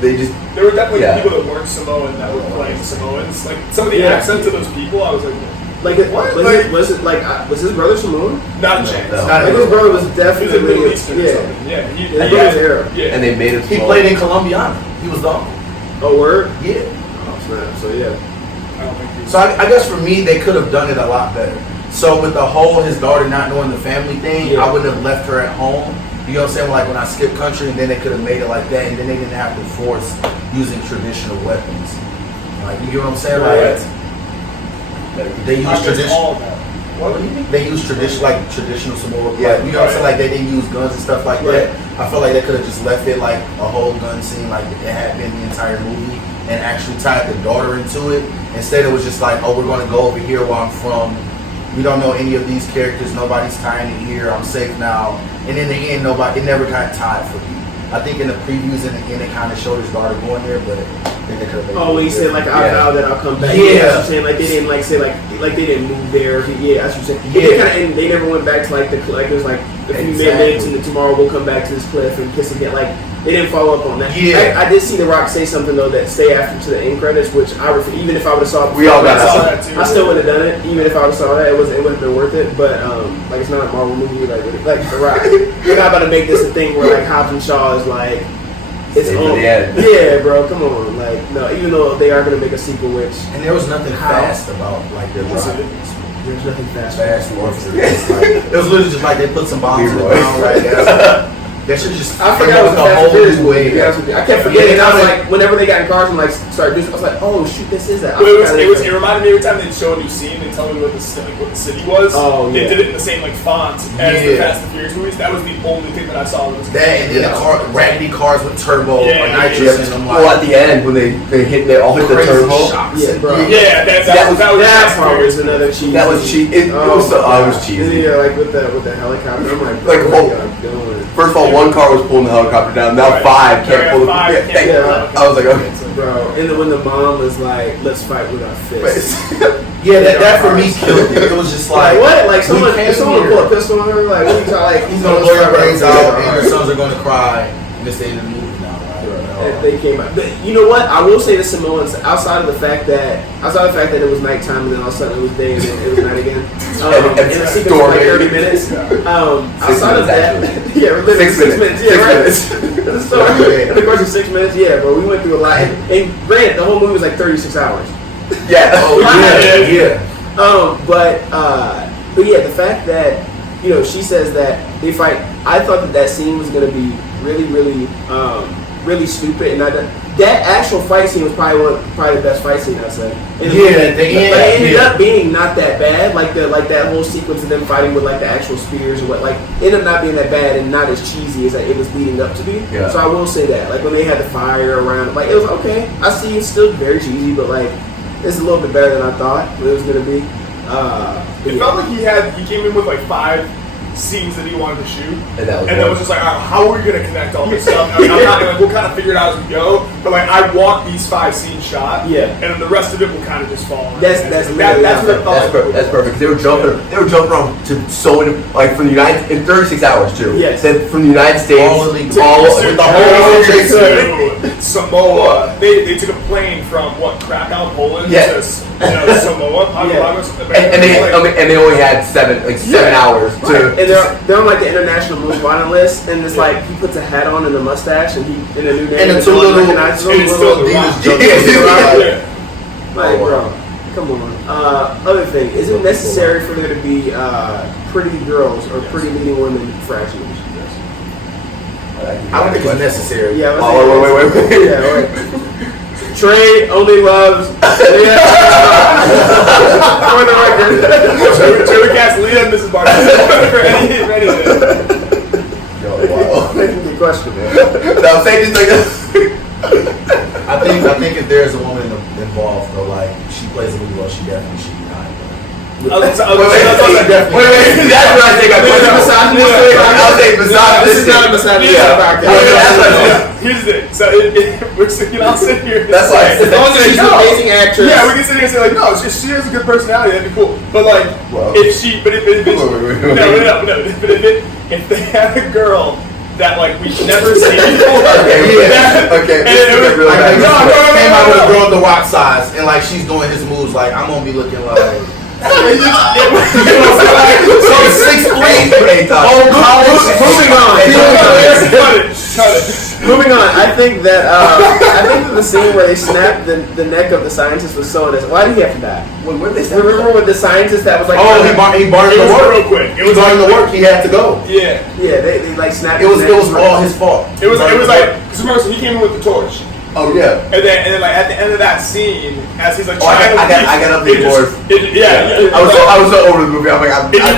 they just There were definitely Yeah. people that weren't Samoan that were playing Samoans. Like some of the Yeah. accents of those people, I was like, Like, What? was his brother Samoan? not a chance. No. Like, his brother was He was definitely in Middle Eastern or yeah. something. Yeah, His brother's Arab. Yeah. and they made it. he small. played in Colombiana. He was the uncle. Oh, word? Yeah. Oh, snap. So, yeah. I don't think he was. So I guess for me, they could have done it a lot better. So with the whole his daughter not knowing the family thing, Yeah. I wouldn't have left her at home. You know what I'm saying? Like when I skipped country, and then they could have made it like that, and then they didn't have to force using traditional weapons. Like you get what I'm saying? Right. Like they use I'm just traditional. all of that. What do you mean? They use traditional Samoa. Yeah. Like, you know what I'm saying? Like they didn't use guns and stuff like Right. that. I feel like they could have just left it like a whole gun scene, like it had been the entire movie, and actually tied the daughter into it. Instead, it was just like, oh, we're going to go over here where I'm from. We don't know any of these characters. Nobody's tying it here. I'm safe now. And in the end, it never got tied for me. I think in the previews in the end, it kind of showed his daughter going there, but I think they could have. Oh, when he said, like, I Yeah. vow that I'll come back. Yeah. That's what I'm saying. Like, they didn't, like, say, like they didn't move there. Yeah, that's what I'm saying. Yeah. They kinda, and they never went back to, like, like, there's, like, a few minutes, and then tomorrow we'll come back to this cliff and kiss again. Like, they didn't follow up on that. Yeah. I did see The Rock say something, though, that stay after to the end credits, which even if I would have saw it We all got I saw that too. I still would have done it. Even if I would have saw that, it would have been worth it. But, like, it's not a Marvel movie. Like The Rock. We're not about to make this a thing where, like, Hobbs and Shaw is, like, it's Stay for on. the end. Yeah, bro, come on. Like, no, even though they are going to make a sequel, which And there was nothing How? fast about like their Yes, ride. it is. There's nothing fast. Fast Forward. It was literally just like they put some bombs in the ground right there. That should just. I forgot what the Fast and Furious movie. way. I kept forgetting. I was like, whenever they got in cars and like started doing, I was like, oh shoot, this is that. But it reminded me every time they'd show a new scene, they'd tell me what the city was. Oh, They yeah. did it in the same like font as the Fast and Furious movies. That was the only thing that I saw. Was That and then the raggedy cars with turbo or nitrous in them. Well, at the end when they all hit the crazy turbo. shocks Yeah, and- bro. Yeah, That part was another cheesy. That was cheesy. It was cheesy. Yeah, like with the helicopter. I'm like, Like, what are y'all doing? First of all, one car was pulling the helicopter down. Now Right. 5 can't pull the. Five Yeah, can't pull the I was like, okay. Bro, and then when the mom was like, let's fight with our fists. Yeah, that for me killed it. It was just Like, like what? Like we someone came pull here. a pistol on her? Like, what are you talking like? He's gonna blow your brains out, and your sons are gonna cry. And this ain't the movie now, right? They came out, but you know what? I will say the Samoans, outside of the fact that it was nighttime and then all of a sudden it was day and then it was night again. And In a sequence of like 30 minutes. Outside of that, yeah, literally 6 minutes. Yeah, right. So, in the course of 6 minutes, yeah, but we went through a lot. And granted, the whole movie was like 36 hours. Yeah. Oh yeah. But yeah, the fact that she says that they fight. I thought that scene was gonna be really stupid, and that actual fight scene was probably the best fight scene I'd say. Yeah, the end. But it ended up being not that bad. Like that whole sequence of them fighting with like the actual spears and what, like it ended up not being that bad and not as cheesy as it was leading up to be. Yeah. So I will say that, like when they had the fire around, like it was okay. I see it's still very cheesy, but like it's a little bit better than I thought it was gonna be. It felt like he came in with like 5 scenes that he wanted to shoot, And that was just like, all right, how are we gonna connect all this stuff? I mean, I'm not like we'll kind of figure it out as we go, but like I want these 5 scenes shot, Yeah. and then the rest of it will kind of just fall. That's what it felt That's like. perfect. 'Cause they were jumping around to so many, like from the United in 36 hours too. Yes. Then from the United States, All illegal. with the whole to Samoa. They took a plane from Krakow, Poland Yeah. to Samoa. and they only had 7 hours to. And they're on like the international most wanted list, and it's like he puts a hat on and a mustache, and he in a new name. And it's a little recognizes him, it's still the Adidas Rock. jump. Yeah. like, bro, come on. Other thing, is it necessary for there to be pretty girls or pretty leading women for action movies? I don't think it's necessary. Yeah. Wait. Yeah, wait. Trey only loves. Yeah. For the record. Trey cast Leah and Mrs. Barton for anything. Yo, wow. Making the question, man. No, I'm saying just like this. I think if there's a woman involved, though, like she plays a movie well, she definitely should be behind. Wait, that's what I think. I'll say misogynistic. This is not a misogynistic podcast. Here's the thing. So we're sitting all sit here. That's why I said As long as she's an amazing actress. Yeah, we can sit here and say like, no, she has a good personality. That'd be cool. But like, Well, if they had a girl that like we've never seen before, Okay. and it was Like, like, no, came out with a girl the rock size, and like she's doing his moves, like I'm gonna be looking like. So 6'3". Hey, Todd. Moving on. Cut it. Moving on. I think that the scene where they snapped the neck of the scientist was so innocent. Why did he have to die? Where they Remember with the scientist that was like, He burned It the was work. real quick. It He was burned the work. He had to go. Yeah. yeah, they like snapped. It was his neck. all his fault. It was like, because remember, so he came in with the torch. Oh yeah. And then like at the end of that scene, as he's like Oh, I trying to got up leave, the board. I I was so over the movie. I'm like,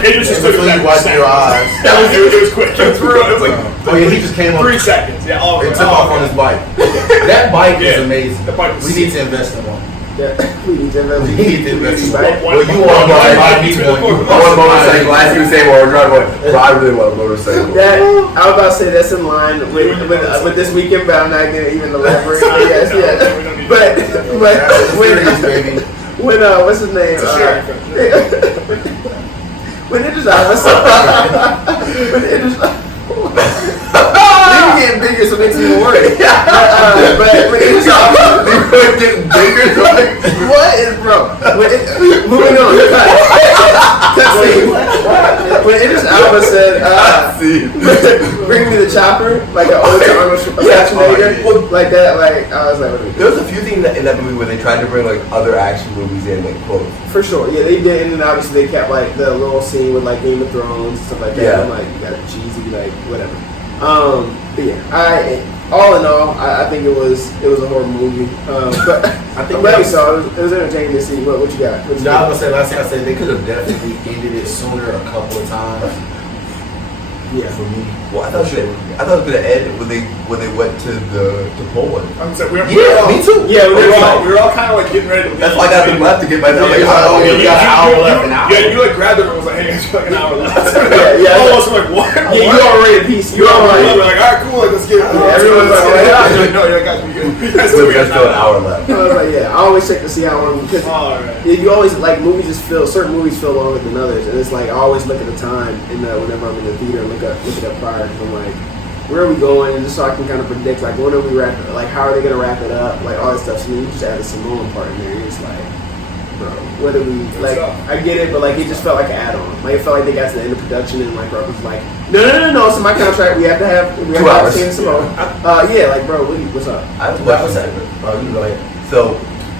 it just took Until you wipe your eyes. It was quick. It was like Oh yeah, he just came on. 3 seconds. Yeah, all It took off on his bike. That bike is amazing. The bike was We need to invest in one. Yeah, we need to We need to invest in one. Right? Well, you want one, I need one. I want a motorcycle. As you were saying, while we're driving, bro, I really want a motorcycle. That I was about to say that's in line with this weekend, but I'm not gonna even elaborate. Yes, yeah. But Serious, baby. when what's his name? It's a sharing When Idris Elba, You're getting bigger, so it makes me even worry. But when Idris Elba, We're getting bigger. what is bro? Moving on. Cut scene. when Idris Elba said, "Bring me the chopper," like an old Arnold Schwarzenegger, like that. Like I was like, what are we doing? There was a few things in that movie where they tried to bring like other action movies in, like quotes. For sure, yeah, they did, and then obviously they kept like the little scene with like Game of Thrones and stuff like that. Yeah. I'm like, you got it cheesy, like whatever. But yeah, all in all, I think it was a horror movie. But I think I'm glad we saw it. It was entertaining to see. What you got? What you No, I got? was gonna say last thing I said they could have definitely ended it sooner a couple of times. Yeah. For me. Well, I thought it was gonna end when they went to Poland. I'm saying, we Yeah, me too. Yeah, were all kind of like getting ready to leave. That's why I got them left to get my. Yeah, you got an hour left. Yeah, you like grabbed it and was like, hey, it's like an hour left. Yeah. Almost like, what? Yeah, you already a piece. You already. We're like, all right, cool, like, let's get it. Everyone's like, You're like, no, you guys, we good. You guys Still got an hour left. I was like, yeah, I always check to see how long because All right. you always like movies just feel certain movies feel longer than others, and it's like I always look at the time and whenever I'm in the theater, look it up prior. Cause I'm like, where are we going? And just so I can kind of predict like when are we wrapping? Like how are they gonna wrap it up? Like all that stuff. So then you just add a Simone part in there. And it's like, bro, whether we like, I get it, but like it just felt like an add-on. Like it felt like they got to the end of production and like Rob was like, no. It's in my contract. We have to have 2 hours. Simone. Yeah, like bro, what's up? I have a question. Oh, you go ahead. So,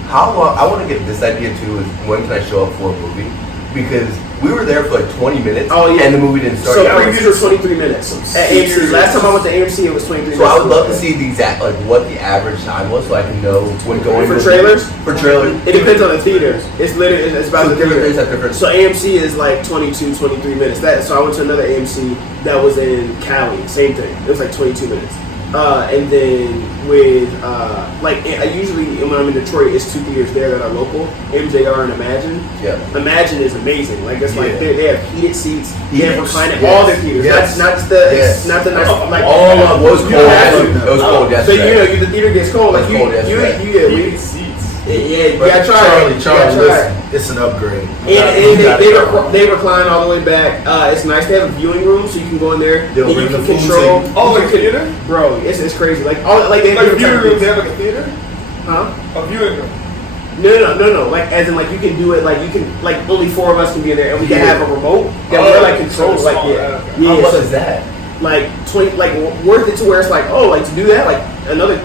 how long? I want to get this idea too. Is when can I show up for a movie? Because we were there for like 20 minutes, and the movie didn't start. So yet. previews were 23 minutes at AMC. Last time I went to AMC, it was 23 minutes. So I would love to see the exact like what the average time was, so I can know when going for to trailers. For trailers, It depends on the theater. It's literally it's about so the different theater. things have different. So AMC is like 22, 23 minutes. So I went to another AMC that was in Cali. Same thing. It was like 22 minutes. And then with I usually when I'm in Detroit, it's 2 theaters there that are local, MJR and Imagine. Yeah. Imagine is amazing. Like it's like they have heated seats. They have reclining Yes. all their theaters. Yes. Not just the Yes. not the nice like All of It was you cold. have to. It was cold So yesterday. the theater gets cold. Like It was cold yesterday. you seats. you But gotta try it. You Charlie, gotta try it. listen, it's an upgrade. And they recline all the way back. It's nice. They have a viewing room, so you can go in there They'll and you bring can the food control. to you. Oh, like a theater? Bro, it's crazy. Like all like they Like a have viewing room, different they types have like a theater? Huh? A viewing room. No. Like as in like you can do it. Like you can like only 4 of us can be in there, and we can have a remote that we're like control. so Like small, yeah, okay. How much so, is that? like 20, like worth it to where it's like like to do that like another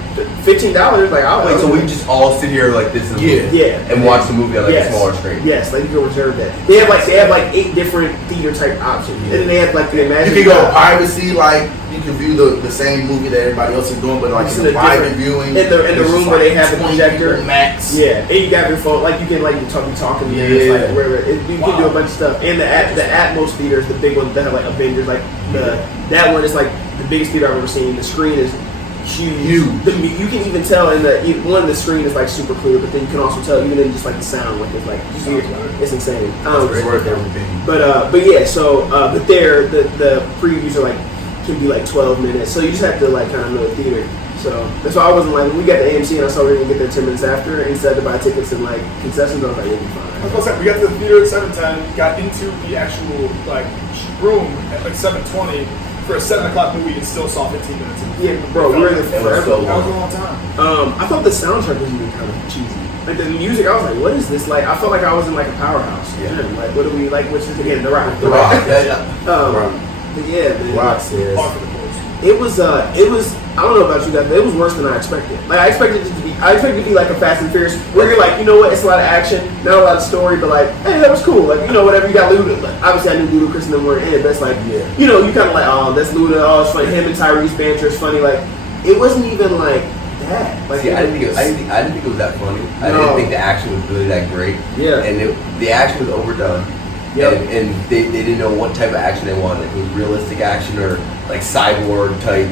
$15. Like I'll Wait, so we just all sit here like this yeah. and watch the movie on like a smaller screen. Yes, like you can reserve that. They have like 8 different theater type options, and then they have like the You Imagine. can go privacy, like you can view the same movie that everybody else is doing, but like It's in in the a private different- viewing. in the it's room just where they like have the 20 projector. people max. Yeah, and you got your phone, like you can like you talking to Yeah. like wherever you can do a bunch of stuff. And the Atmos theaters, the big ones that have like Avengers, like that one is like the biggest theater I've ever seen. The screen is huge. You can even tell in the screen is like super clear, but then you can also tell even in just like the sound, like it's like it's insane. It's worth everything. But yeah, so but there the previews are like can be like 12 minutes, so you just have to like kind of know the theater. So that's why I wasn't like when we got the AMC and I saw we were gonna get there 10 minutes after instead of buy tickets and like concessions. I was like, it'll be fine. I was gonna say, we got to the theater at 7:10, got into the actual like room at like 7:20 for a 7 o'clock movie and still saw 15 minutes. Yeah, bro, we were in there It was forever. so That was a long. long time. I thought the soundtrack was even kind of cheesy. Like the music, I was like, what is this? Like I felt like I was in like a powerhouse. Yeah. Gym. Like what do we like? Which is again the Rock. The Rock. Yeah. But yeah, man. Rock says. Par for the course. It was I don't know about you guys, but it was worse than I expected. Like I expected it to be like a Fast and Furious, where you're like, you know what, it's a lot of action, not a lot of story, but like, hey, that was cool. Like, you know, whatever, you got Luda. Like, obviously I knew Ludacris and them weren't in it, but it's like, you know, you kinda like, oh, that's Luda, oh, it's funny, him and Tyrese banter is funny. Like, it wasn't even like that. Like See, I didn't think it was that funny. I No. didn't think the action was really that great. Yeah. And the action was overdone. Yep. And they didn't know what type of action they wanted. Like, it was realistic action or like cyborg type.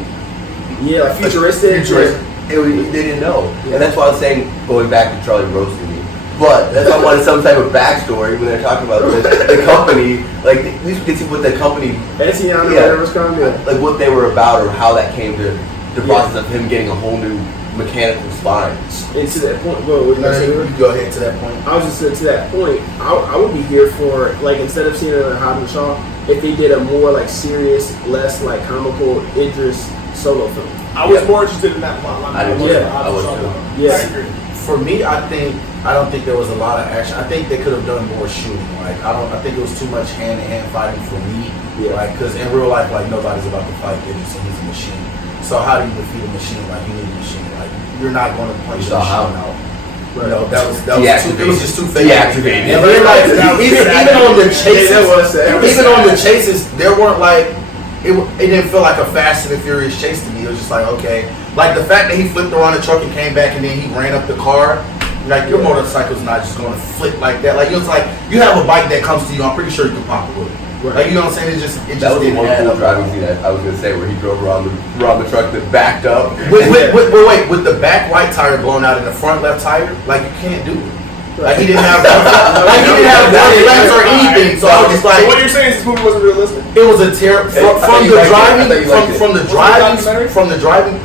Yeah, like futuristic. They didn't know. Yeah. And that's why I was saying, going back to Charlie roasting me. But that's why I wanted some type of backstory when they're talking about the company. Like, at least we can see what the company, Etienne, Yeah. whatever's coming. Yeah. like what they were about or how that came to the process of him getting a whole new mechanical spine. And to that point, what was No, I saying? you go ahead to that point. I was just saying to that point, I would be here for like instead of seeing another Hobbs and Shaw, if they did a more like serious, less like comical Idris solo film. I was more interested in that plot line. I did too. I was too. Yeah. I agree. For me, I think I don't think there was a lot of action. I think they could have done more shooting. Like I think it was too much hand-to-hand fighting for me. Yeah. Like because in real life, like nobody's about to fight Idris, and he's a machine. So how do you defeat a machine? Like you need a machine. Like you're not going to punch the machine out. You know, that was it was just too fake. Deactivated. And then, like, even on the chases, even on the chases, there weren't like it didn't feel like a Fast and the Furious chase to me. It was just like okay, like the fact that he flipped around the truck and came back and then he ran up the car. Like your motorcycle's not just going to flip like that. Like it's like you have a bike that comes to you. I'm pretty sure you can pop it with it. Right. Like you know what I'm saying? It just That was the didn't one add cool up. driving scene that I was gonna say where he drove around the truck that backed up. Wait, with the back right tire blown out and the front left tire, like you can't do it. Like he didn't have flaps or anything. So I was just So like, what you're saying is this movie wasn't realistic? it was a terror from the driving.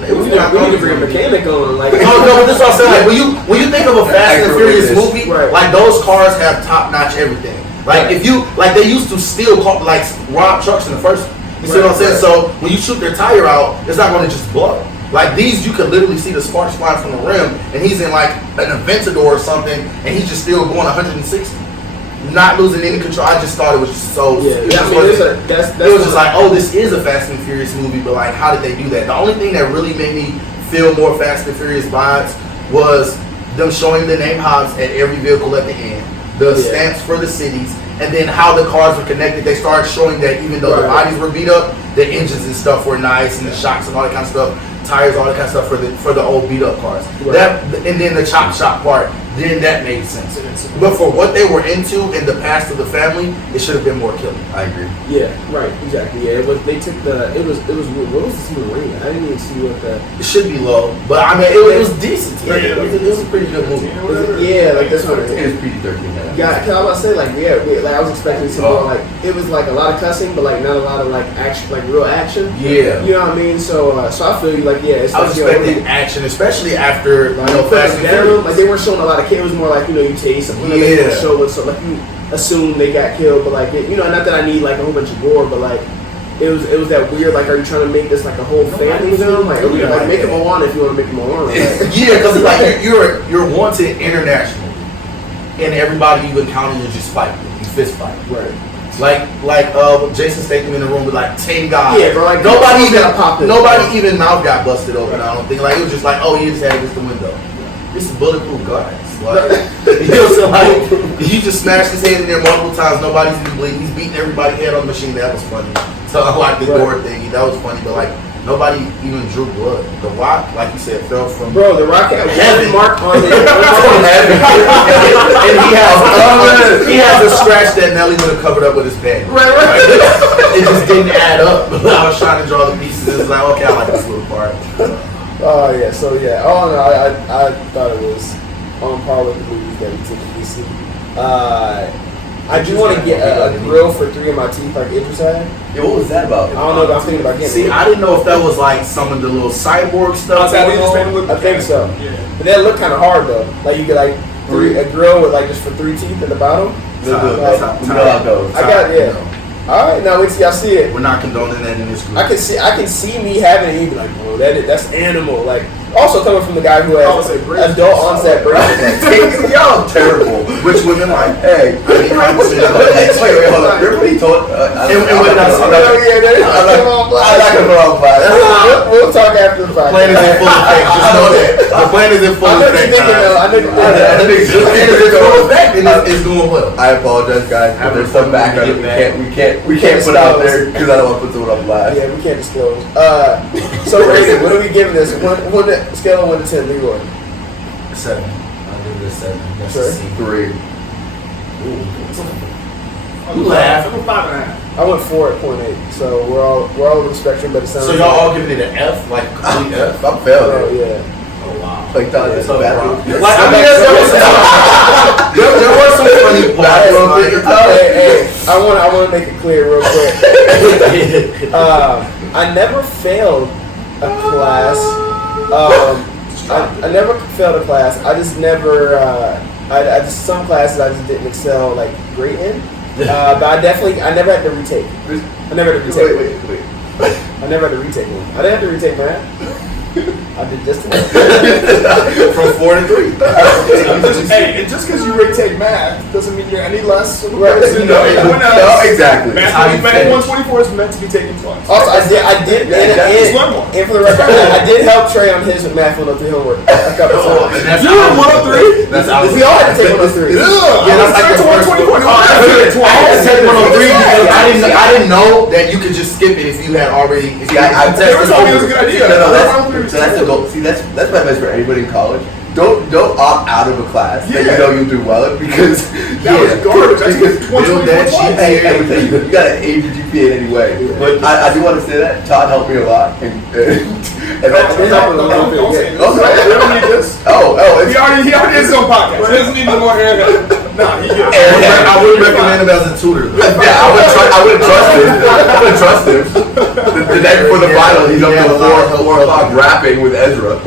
It was We need to bring a mechanic on. Like, No, but this is what I'm saying. Like when you think of a Fast and Furious movie, Right. like those cars have top notch everything. Like if you like they used to steal like rob trucks in the first. You see what I'm saying? So when you shoot their tire out, it's not going to just blow. Like these, you could literally see the sparks flying from the rim, and he's in like an Aventador or something, and he's just still going 160, not losing any control. I just thought it was just so. Yeah, It was just like, oh, this is a Fast and Furious movie, but like, how did they do that? The only thing that really made me feel more Fast and Furious vibes was them showing the name Hobbs at every vehicle at the end, the stamps for the cities, and then how the cars were connected. They started showing that even though the bodies were beat up, the engines and stuff were nice, and the shocks and all that kind of stuff, tires, all that kind of stuff for the old beat up cars. Right. That and then the chop shop part, then that made sense. But for what they were into in the past of the family, it should have been more killing. I agree. Yeah, right, exactly. Yeah, it was. They took the. It was. What was this movie rating? I didn't even see what the. It should be low, but I mean, it was decent. Yeah, it was a pretty good movie. Yeah, like that's what It was PG-13. Yeah, cause I was about to say like like I was expecting some more like it was like a lot of cussing, but like not a lot of like action, like real action. Yeah. You know what I mean? So so I feel you like yeah. It's I was expecting action, especially after like, Fast and Furious. like they weren't showing a lot of kids. It was more like you taste something. They didn't show it, so like you assume they got killed, but like not that I need like a whole bunch of gore, but like. It was that weird, like, are you trying to make this like a whole family film? Like, make him Moana if you want to make him Moana. Like. Yeah, because like you're wanted internationally, and everybody you encounter you just fight, you fist fight. Right. Like Jason Statham in the room with like 10 guys. Yeah, bro. Like nobody even mouth got busted open. I don't think like it was just like he just had against the window. This is bulletproof guys. Like, like he just smashed his head in there multiple times. Nobody's even bleeding. He's beating everybody's head on the machine. That was funny. So like the door thing, that was funny. But like nobody even drew blood. The Rock, like you said, fell from. Bro, The Rock had one mark on his and he has a scratch that Nelly would have covered up with his pen. Right. It just didn't add up. I was trying to draw the pieces. It was like, okay, I like this little part. Oh yeah, so yeah. Oh no, I thought it was on par with the movies that we typically see. I do want to get a grill for 3 of my teeth like Idris had. Yeah, what was that about? I don't know, but I'm thinking about getting See, it. I didn't know if that was like some of the little cyborg stuff. I think so. Yeah. But that looked kind of hard though. Like you get like a grill with like just for 3 teeth at the bottom. We know how it goes. I got All right, now wait till y'all see it. We're not condoning that in this group. I can see me having it. You'd be like, bro, that's animal. Like, also coming from the guy who has adult onset braces. Y'all terrible. Which women like? Hey, wait, hold on. Remember when he told? I'm not gonna put on blast. We'll talk after the The plan is in full effect. Just know that. The plan is in full effect. The plan is in full effect and it's doing well. I apologize, guys, but there's some background that we can't put out there because I don't want to put someone on blast. Yeah, we can't disclose. So rating, what are we giving this? Scale of 1 to 10, Leroy. 7. I'll give it a 7. That's Sure. a C. 3. You laugh. I'm a 5.5. I went 4 at 0.8. So we're all over the spectrum, but it sounds So y'all all giving it an F, like complete F? I'm failing. Oh yeah. Oh wow. Like Todd, it's so bad. Like I mean, there were some funny parts. Hey, I want to make it clear real quick. I never failed a class. I never failed a class. I just never. I just some classes I just didn't excel like great in. But I never had to retake. I never had to retake. Wait. I never had to retake one. I didn't have to retake math. I did just today. From 4 to 3. Hey, and just because you retake math doesn't mean you're any less of a Right. person than anyone No, else. exactly. Math How you 124 is meant to be taken twice. Also, I did, Just one more. and for the record, I did help Trey on his math 103 homework a couple times. That's You were 103? That's out. We all had to take 103. Yeah, that's like the first one. 124. I had to take 103 because I didn't know that you could just skip it if you had already. If you had They were telling me it was a good idea. No, that's the goal. See, that's my advice for anybody in college. Don't opt out of a class that you Yeah. know you'll do well in because That was garbage. I because took 124 that twice. shit. I would tell you gotta aim your GPA in any way. But I do want to say that Todd helped me a lot, and that's Don't say this. We don't need this. it's He already has his own podcast. He doesn't need no more airhead. Nah, he gets I would recommend him as a tutor. yeah, I wouldn't trust him. I wouldn't trust him. The night before the final, he's up Yeah, till a lot of 4 o'clock rapping with Ezra.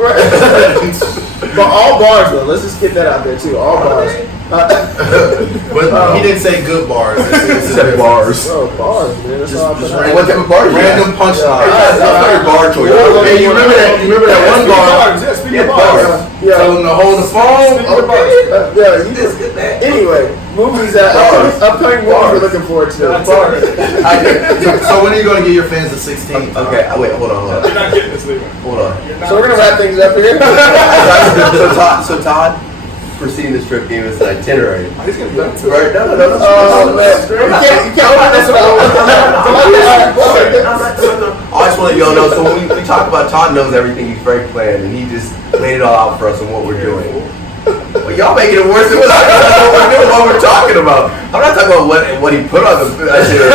But all bars though, let's just get that out there too. All bars. But he didn't say good bars. He said bars. Bro, bars, man. That's all I Just put And what type of bar? Random punchline. That's not your bar choice. Hey, you remember that one bar? Yeah, speaking Yeah, of bars. bars. Yeah. Tell him to hold the phone. Yeah, you just anyway, movies that upcoming movies we're looking forward to. So when are you going to get your fans to 16? Okay, wait, hold on. You're not getting this, Levi. Hold on. You're not So we're gonna wrap things up here. So Todd, preceding this trip, gave us an itinerary. He's gonna be done too. Right? No. Oh man, you can't open this one. I just want to let y'all know. So when we talk about Todd knows everything. He's very planned, and he just laid it all out for us on what we're doing. But y'all making it worse than what we're doing. What we're talking about. I'm not talking about what he put on the itinerary.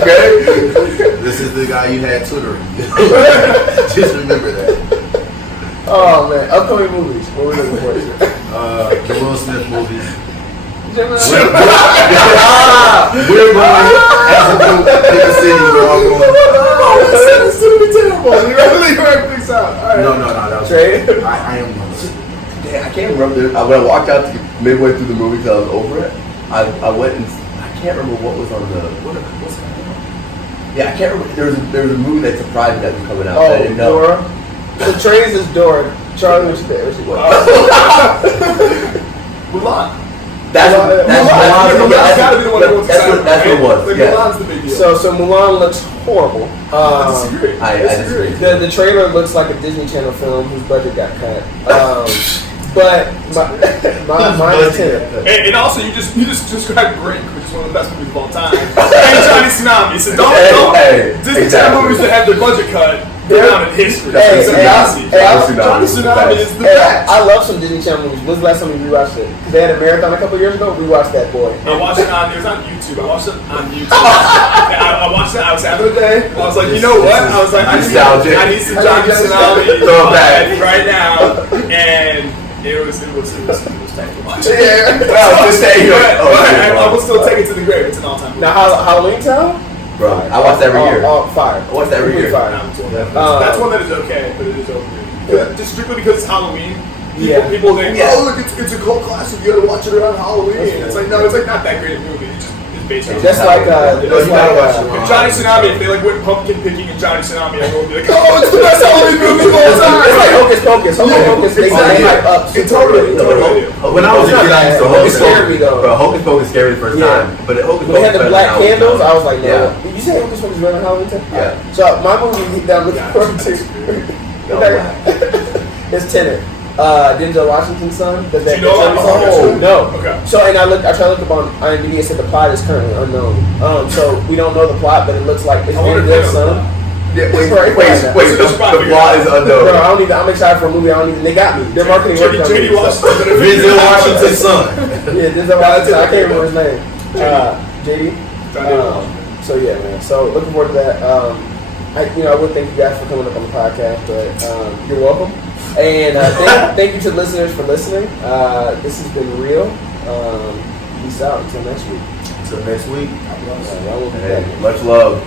Okay. This is the guy you had tutoring. Just remember that. Oh man, upcoming movies. What we're looking forward to. The Will Smith movies. Gemini. We're going as a group, pick a city. We're all going. This is gonna be terrible. You really work things out. All right. No, that was. Trey? I am one. Yeah, I can't remember. When I walked out midway through the movie because I was over it, I went and I can't remember what was on the. What's that? Yeah, I can't remember. There was a movie that surprised me that was coming out. That I didn't know. Dora. The Trey's is Dora. Charlie was there. Mulan. That's what it was. Like, Yeah. Mulan's the big deal. So Mulan looks horrible. I disagree. I disagree. The trailer looks like a Disney Channel film whose budget got cut. But my intent. And also, you just described Brink, which is one of the best movies of all time. And Johnny Tsunami. So don't Disney Channel movies that have their budget cut go down in history. Johnny Tsunami is the best. I love some Disney Channel movies. When's the last time you rewatched it? Because they had a marathon a couple years ago. We watched that boy. I watched it on YouTube. I watched it on YouTube. I watched it. I was having a day. I was like, you know what? I was like, I need some Johnny Tsunami Throw it back. right now. And it was time to watch. Yeah. I will still take it to the grave. It's an all-time movie. Now Halloween Town. Bro, I watch that every year. Oh, fire. I watch that every year. Fire. That's one that is okay, but it is overrated. Just strictly because it's Halloween. Yeah. People think, oh, look, it's a cult classic. You gotta watch it around Halloween. It's like, no, it's like not that great a movie. It's based on Just like Johnny Tsunami. If they like went pumpkin picking in Johnny Tsunami, everyone would be like, oh, it's the best Halloween movie of all It's like time. Hocus Pocus. Hocus Pocus. They hype up. Totally. When I was a kid, I used to Hocus scared me though. Bro, Hocus Pocus scared me the first Yeah. time. But Hocus When they had Pocus the better black than Halloween candles, Town. I was like, no. Yeah. Did you say Hocus Pocus better than Halloween Town? Yeah. So my movie that I'm looking forward to is Tenet. Denzel Washington's son. Do you know about it? No. Okay. So and I tried to look up on IMDb. It said the plot is currently unknown. So we don't know the plot, but it looks like it's I wonder very if good, they know. son. Yeah, wait, So the plot is Bro, unknown. I don't even. I'm excited for a movie. I don't even. They got me. Their marketing worked on J.D. me. Washington. Denzel Washington's son. Yeah, Denzel Washington. I can't remember his name. JD. Johnny So yeah, man. So looking forward to that. I would thank you guys for coming up on the podcast, but you're welcome. And thank you to the listeners for listening. This has been real. Peace out until next week. Until next week. Y'all will be Hey, back. much love.